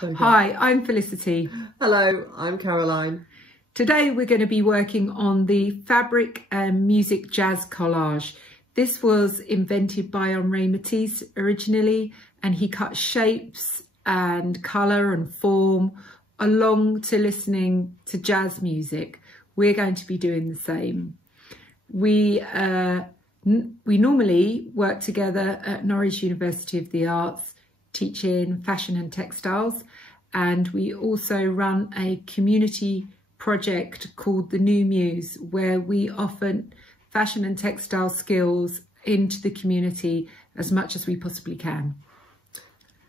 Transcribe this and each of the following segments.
Hi, I'm Felicity. Hello, I'm Caroline. Today we're going to be working on the fabric and music jazz collage. This was invented by Henri Mattise originally, and he cut shapes and colour and form along to listening to jazz music. We're going to be doing the same. We normally work together at Norwich University of the Arts, teaching fashion and textiles, and we also run a community project called the New Muse, where we offer fashion and textile skills into the community as much as we possibly can.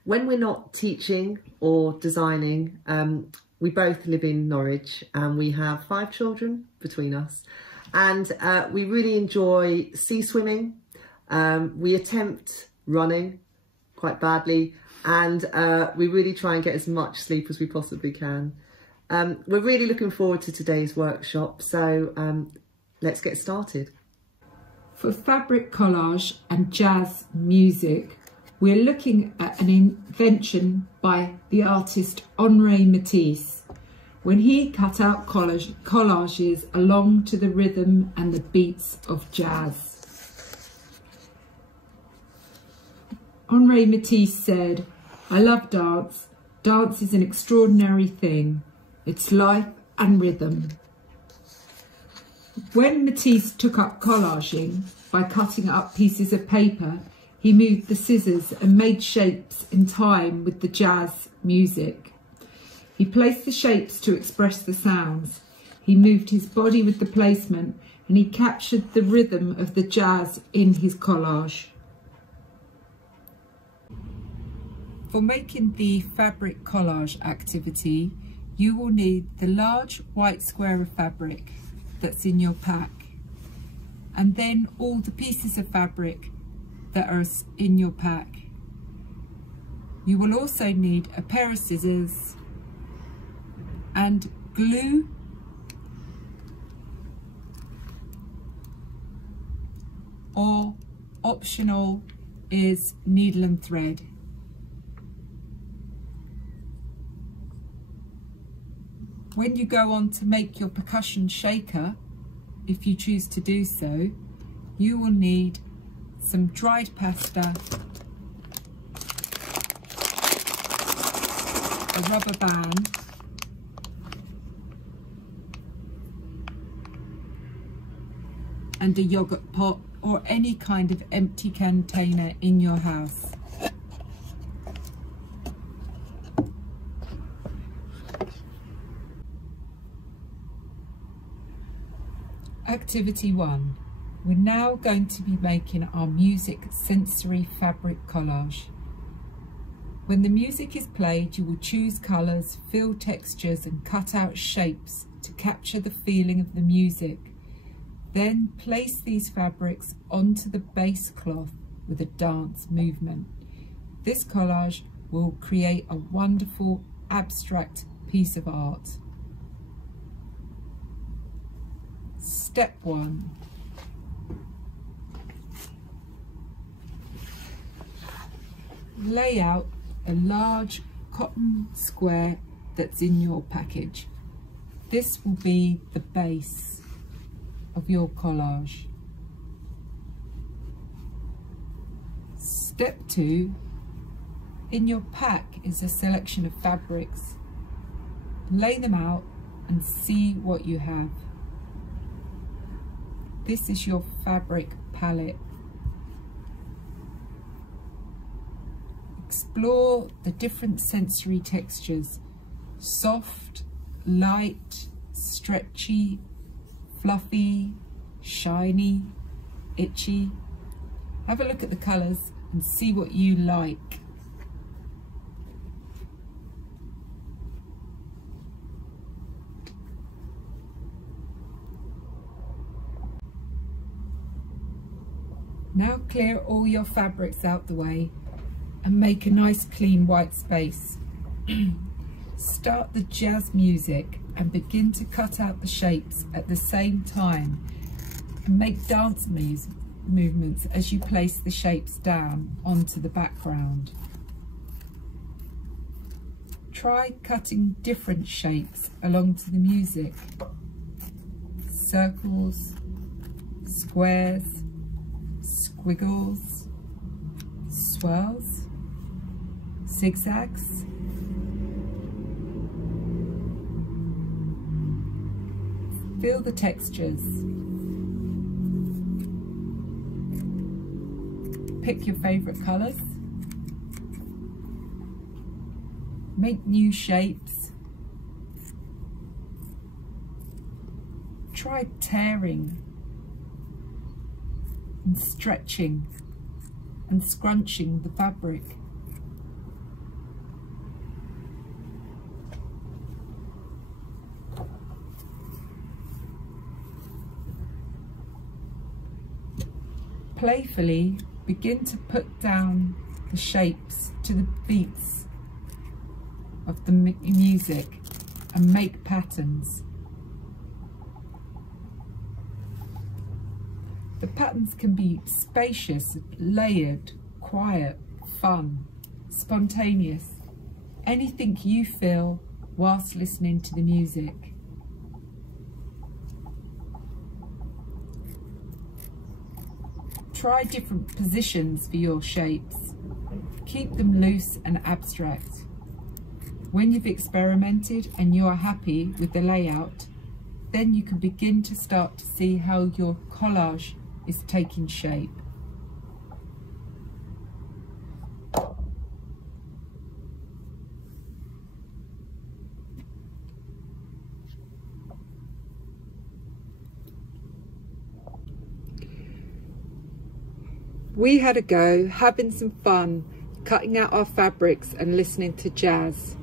When we're not teaching or designing, we both live in Norwich and we have 5 children between us, and we really enjoy sea swimming. We attempt running quite badly, and we really try and get as much sleep as we possibly can. We're really looking forward to today's workshop, so let's get started. For fabric collage and jazz music, we're looking at an invention by the artist Henri Mattise, when he cut out collages along to the rhythm and the beats of jazz. Henri Mattise said, "I love dance. Dance is an extraordinary thing. It's life and rhythm." When Matisse took up collaging by cutting up pieces of paper, he moved the scissors and made shapes in time with the jazz music. He placed the shapes to express the sounds. He moved his body with the placement, and he captured the rhythm of the jazz in his collage. For making the fabric collage activity, you will need the large white square of fabric that's in your pack, and then all the pieces of fabric that are in your pack. You will also need a pair of scissors and glue, or optional is needle and thread. When you go on to make your percussion shaker, if you choose to do so, you will need some dried pasta, a rubber band, and a yogurt pot or any kind of empty container in your house. Activity 1. We're now going to be making our music sensory fabric collage. When the music is played, you will choose colours, feel textures and cut out shapes to capture the feeling of the music. Then place these fabrics onto the base cloth with a dance movement. This collage will create a wonderful abstract piece of art. Step 1. Lay out a large cotton square that's in your package. This will be the base of your collage. Step 2. In your pack is a selection of fabrics. Lay them out and see what you have. This is your fabric palette. Explore the different sensory textures: soft, light, stretchy, fluffy, shiny, itchy. Have a look at the colours and see what you like. Now clear all your fabrics out the way and make a nice clean white space. Start the jazz music and begin to cut out the shapes at the same time, and make dance movements as you place the shapes down onto the background. Try cutting different shapes along to the music. Circles, squares, squiggles, swirls, zigzags. Feel the textures. Pick your favourite colours. Make new shapes. Try tearing and stretching and scrunching the fabric. Playfully begin to put down the shapes to the beats of the music and make patterns. The patterns can be spacious, layered, quiet, fun, spontaneous, anything you feel whilst listening to the music. Try different positions for your shapes. Keep them loose and abstract. When you've experimented and you are happy with the layout, then you can begin to start to see how your collage is taking shape. We had a go, having some fun, cutting out our fabrics and listening to jazz.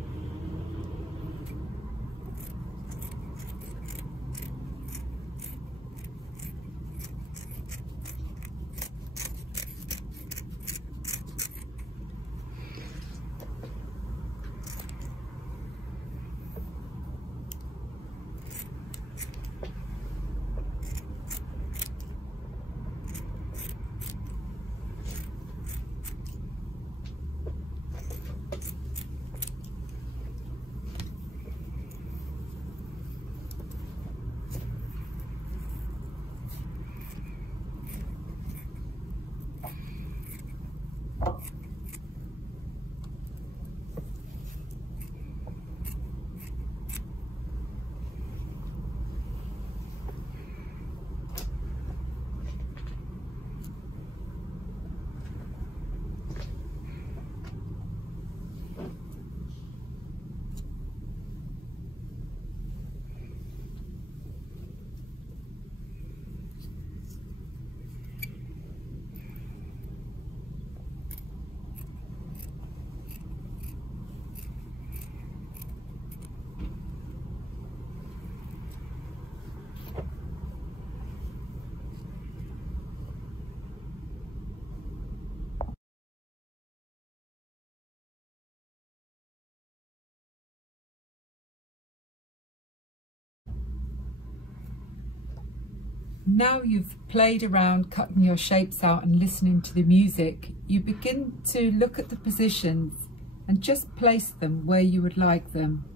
Now you've played around cutting your shapes out and listening to the music, you begin to look at the positions and just place them where you would like them.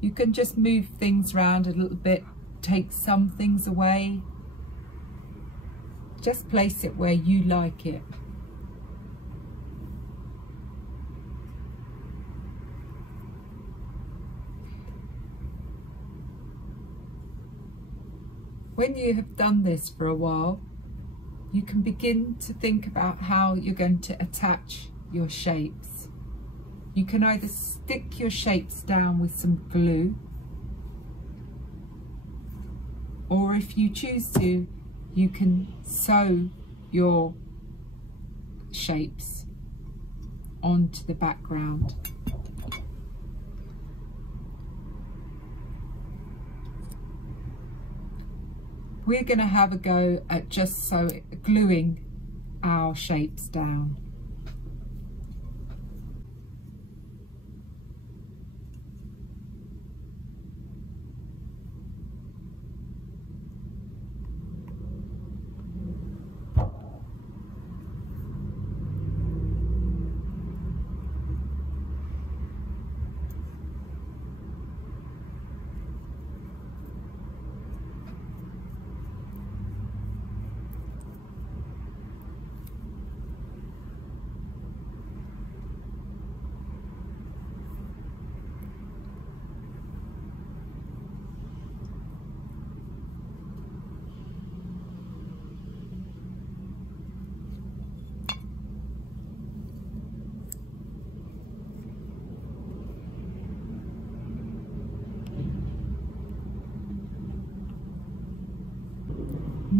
You can just move things around a little bit, take some things away. Just place it where you like it. When you have done this for a while, you can begin to think about how you're going to attach your shapes. You can either stick your shapes down with some glue, or if you choose to, you can sew your shapes onto the background. We're going to have a go at just gluing our shapes down.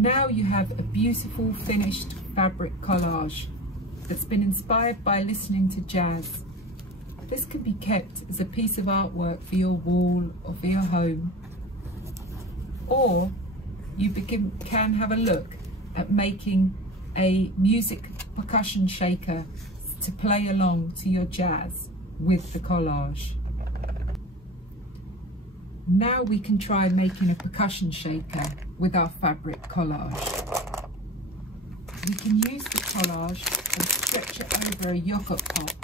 Now you have a beautiful finished fabric collage that's been inspired by listening to jazz. This can be kept as a piece of artwork for your wall or for your home. Or you can have a look at making a music percussion shaker to play along to your jazz with the collage. Now we can try making a percussion shaker with our fabric collage. We can use the collage and stretch it over a yogurt pot,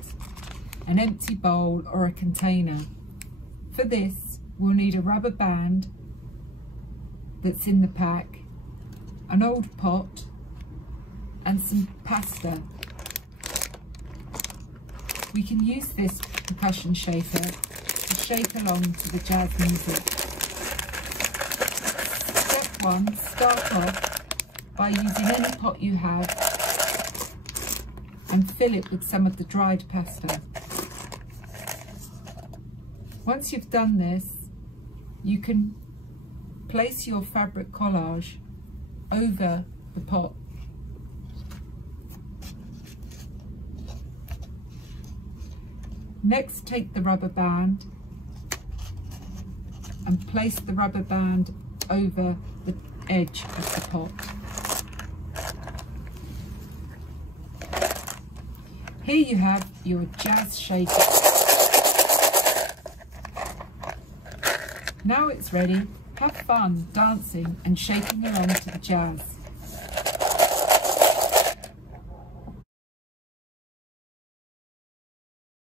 an empty bowl or a container. For this, we'll need a rubber band that's in the pack, an old pot and some pasta. We can use this percussion shaker to shake along to the jazz music. Step 1, start off by using any pot you have and fill it with some of the dried pasta. Once you've done this, you can place your fabric collage over the pot. Next, take the rubber band and place the rubber band over the edge of the pot. Here you have your jazz shaker. Now it's ready. Have fun dancing and shaking along to the jazz.